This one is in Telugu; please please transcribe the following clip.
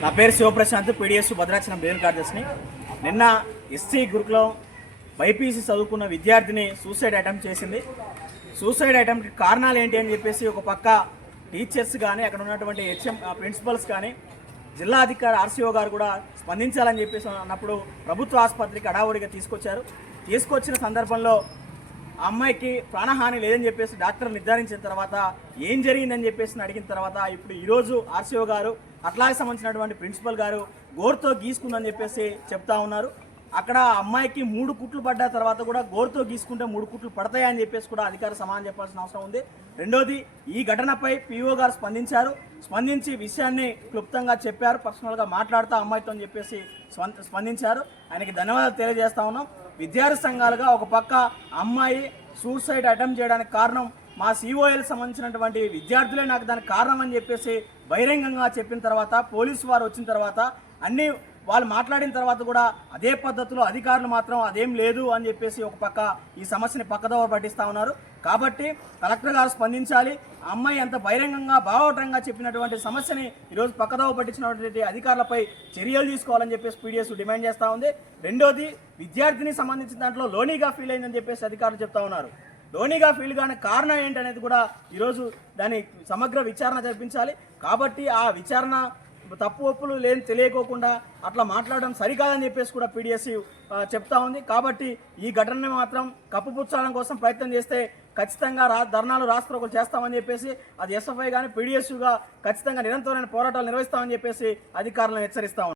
నా పేరు శివప్రశాంత్, పీడిఎస్ భద్రాచలం బేర్ కార్యదర్శిని. నిన్న ఎస్సీ గురుకులం బైపీసీ చదువుకున్న విద్యార్థిని సూసైడ్ అటెంప్ట్ చేసింది. సూసైడ్ అటెంప్ట్ కారణాలు ఏంటి అని చెప్పేసి ఒక పక్క టీచర్స్ కానీ, అక్కడ ఉన్నటువంటి హెచ్ఎం ప్రిన్సిపల్స్ కానీ, జిల్లా అధికారి ఆర్సీఓ గారు కూడా స్పందించాలని చెప్పేసి అన్నప్పుడు ప్రభుత్వ ఆసుపత్రికి హడావుడిగా తీసుకొచ్చిన సందర్భంలో ఆ అమ్మాయికి ప్రాణహాని లేదని చెప్పేసి డాక్టర్ నిర్ధారించిన తర్వాత ఏం జరిగిందని చెప్పేసి అడిగిన తర్వాత ఇప్పుడు ఈరోజు ఆర్సీఓ గారు అట్లాగే సంబంధించినటువంటి ప్రిన్సిపల్ గారు గోరుతో గీసుకుందని చెప్పేసి చెప్తా ఉన్నారు. అక్కడ అమ్మాయికి 3 కుట్లు పడ్డ తర్వాత కూడా గోరుతో గీసుకుంటే 3 కుట్లు పడతాయని చెప్పేసి కూడా అధికారి సమాధానం చెప్పాల్సిన అవసరం ఉంది. రెండోది, ఈ ఘటనపై పీఓ గారు స్పందించి విషయాన్ని క్లుప్తంగా చెప్పారు. పర్సనల్గా మాట్లాడుతూ అమ్మాయితో చెప్పేసి స్పందించారు. ఆయనకి ధన్యవాదాలు తెలియజేస్తా ఉన్నాం. విద్యార్థి సంఘాలుగా ఒక పక్క అమ్మాయి సూసైడ్ అటెంప్ట్ చేయడానికి కారణం మా సిఓఎల్ సంబంధించినటువంటి విద్యార్థులే నాకు దానికి కారణం అని చెప్పేసి బహిరంగంగా చెప్పిన తర్వాత, పోలీసు వారు వచ్చిన తర్వాత, అన్ని వాళ్ళు మాట్లాడిన తర్వాత కూడా అదే పద్ధతిలో అధికారులు మాత్రం అదేం లేదు అని చెప్పేసి ఒక పక్క ఈ సమస్యని పక్కదోవ పట్టిస్తూ ఉన్నారు. కాబట్టి కలెక్టర్ గారు స్పందించాలి. అమ్మాయి అంత బహిరంగంగా భావోటంగా చెప్పినటువంటి సమస్యని ఈరోజు పక్కదోవ పట్టించినటువంటి అధికారులపై చర్యలు తీసుకోవాలని చెప్పేసి పీడిఎస్ డిమాండ్ చేస్తూ ఉంది. రెండోది, విద్యార్థిని సంబంధించిన దాంట్లో లోనీగా ఫీల్ అయిందని చెప్పేసి అధికారులు చెప్తా ఉన్నారు. లోనీగా ఫీల్ కానీ కారణం ఏంటనేది కూడా ఈరోజు దాని సమగ్ర విచారణ జరిపించాలి. కాబట్టి ఆ విచారణ తప్పు ఒప్పులు తెలియకోకుండా అట్లా మాట్లాడడం సరికాదని చెప్పేసి కూడా పీడిఎస్ చెప్తా ఉంది. కాబట్టి ఈ ఘటనని మాత్రం కప్పుపుచ్చడం కోసం ప్రయత్నం చేస్తే ఖచ్చితంగా ధర్నాలు రాష్ట్రోకులు చేస్తామని చెప్పేసి, అది ఎస్ఎఫ్ఐ కానీ పీడిఎస్గా ఖచ్చితంగా నిరంతరమైన పోరాటాలు నిర్వహిస్తామని చెప్పేసి అధికారులను హెచ్చరిస్తా ఉంది.